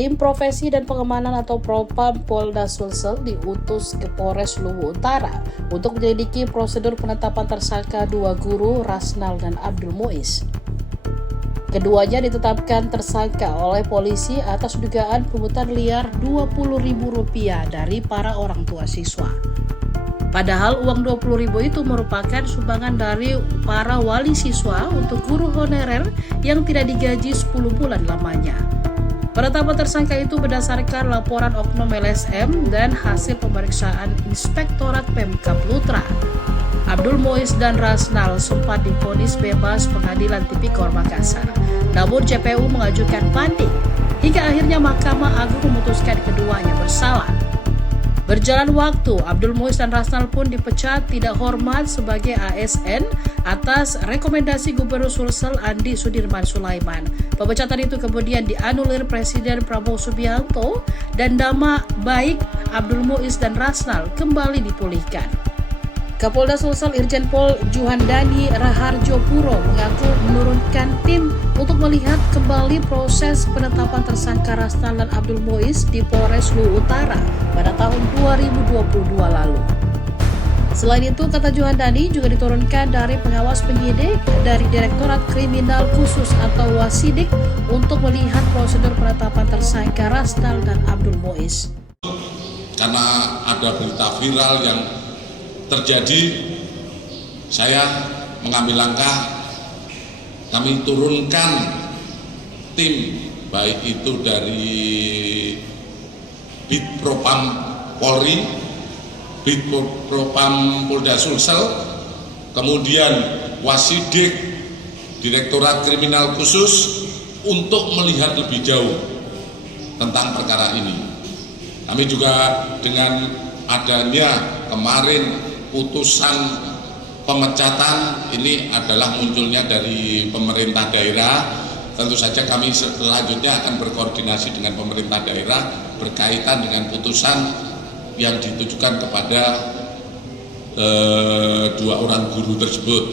Tim Profesi dan Pengamanan atau Propam Polda Sulsel diutus ke Polres Luwu Utara untuk menyelidiki prosedur penetapan tersangka dua guru, Rasnal dan Abdul Muiz. Keduanya ditetapkan tersangka oleh polisi atas dugaan pungutan liar Rp20.000 dari para orang tua siswa. Padahal uang Rp20.000 itu merupakan sumbangan dari para wali siswa untuk guru honorer yang tidak digaji 10 bulan lamanya. Penetapan tersangka itu berdasarkan laporan oknum LSM dan hasil pemeriksaan Inspektorat Pemkab Lutra. Abdul Muiz dan Rasnal sempat divonis bebas Pengadilan Tipikor Makassar. Namun JPU mengajukan banding hingga akhirnya Mahkamah Agung memutuskan keduanya bersalah. Berjalan waktu, Abdul Muiz dan Rasnal pun dipecat tidak hormat sebagai ASN atas rekomendasi Gubernur Sulsel Andi Sudirman Sulaiman. Pemecatan itu kemudian dianulir Presiden Prabowo Subianto dan nama baik Abdul Muiz dan Rasnal kembali dipulihkan. Kapolda Sulsel Irjen Pol Juhandani Raharjo Puro mengaku menurunkan tim untuk melihat kembali proses penetapan tersangka Rasnal dan Abdul Muiz di Polres Luwu Utara pada tahun 2022 lalu. Selain itu, kata Juhandani juga diturunkan dari pengawas penyidik dari Direktorat Kriminal Khusus atau Wasidik untuk melihat prosedur penetapan tersangka Rasnal dan Abdul Muiz. Karena ada berita viral yang terjadi, saya mengambil langkah, kami turunkan tim, baik itu dari Bid Propam Polri, Bid Propam Polda Sulsel, kemudian Wasidik Direktorat Kriminal Khusus untuk melihat lebih jauh tentang perkara ini. Kami juga dengan adanya kemarin putusan pemecatan ini adalah munculnya dari pemerintah daerah. Tentu saja kami selanjutnya akan berkoordinasi dengan pemerintah daerah berkaitan dengan putusan yang ditujukan kepada dua orang guru tersebut.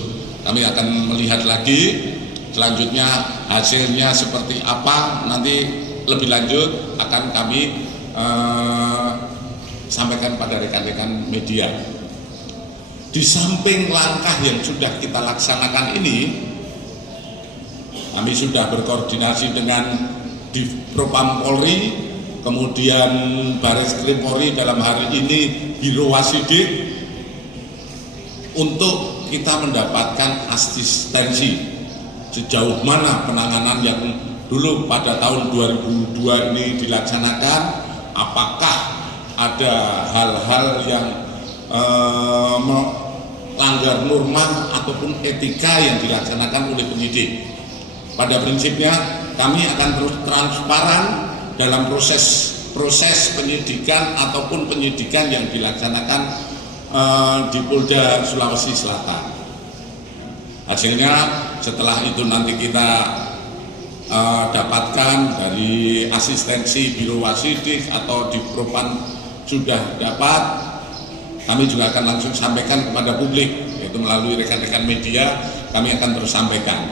Kami akan melihat lagi selanjutnya hasilnya seperti apa, nanti lebih lanjut akan kami sampaikan pada rekan-rekan media. Di samping langkah yang sudah kita laksanakan ini, kami sudah berkoordinasi dengan Divpropam Polri, kemudian Baris Krim Polri dalam hari ini Biro Wasidik, untuk kita mendapatkan asistensi sejauh mana penanganan yang dulu pada tahun 2002 ini dilaksanakan, apakah ada hal-hal yang melanggar norma ataupun etika yang dilaksanakan oleh penyidik. Pada prinsipnya kami akan terus transparan dalam proses penyidikan ataupun penyidikan yang dilaksanakan di Polda Sulawesi Selatan. Hasilnya setelah itu nanti kita dapatkan dari asistensi Biro Wasidik atau di Propam sudah dapat, kami juga akan langsung sampaikan kepada publik, yaitu melalui rekan-rekan media. Kami akan terus sampaikan,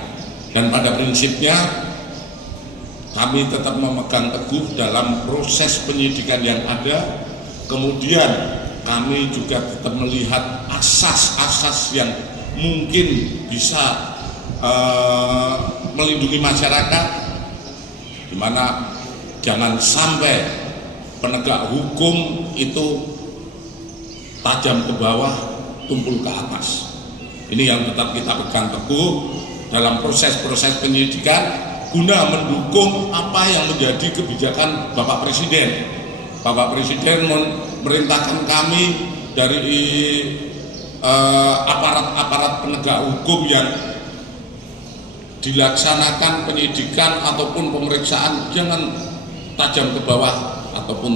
dan pada prinsipnya kami tetap memegang teguh dalam proses penyidikan yang ada. Kemudian kami juga tetap melihat asas-asas yang mungkin bisa melindungi masyarakat, di mana jangan sampai penegak hukum itu tajam ke bawah, tumpul ke atas. Ini yang tetap kita pegang teguh dalam proses-proses penyidikan guna mendukung apa yang menjadi kebijakan Bapak Presiden. Bapak Presiden memerintahkan kami dari aparat-aparat penegak hukum yang dilaksanakan penyidikan ataupun pemeriksaan jangan tajam ke bawah ataupun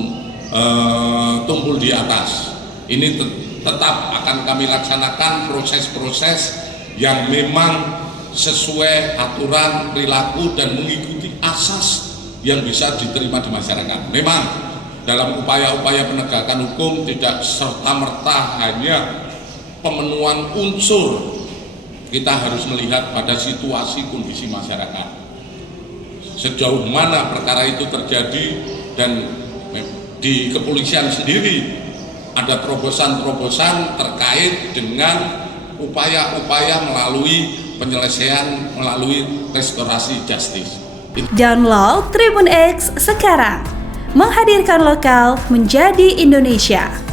tumpul di atas. Ini tetap akan kami laksanakan proses-proses yang memang sesuai aturan perilaku dan mengikuti asas yang bisa diterima di masyarakat. Memang dalam upaya-upaya penegakan hukum tidak serta-merta hanya pemenuhan unsur, kita harus melihat pada situasi kondisi masyarakat. sejauh mana perkara itu terjadi, dan di kepolisian sendiri ada terobosan-terobosan terkait dengan upaya-upaya melalui penyelesaian melalui restorasi justice. Download Tribun X sekarang, menghadirkan lokal menjadi Indonesia.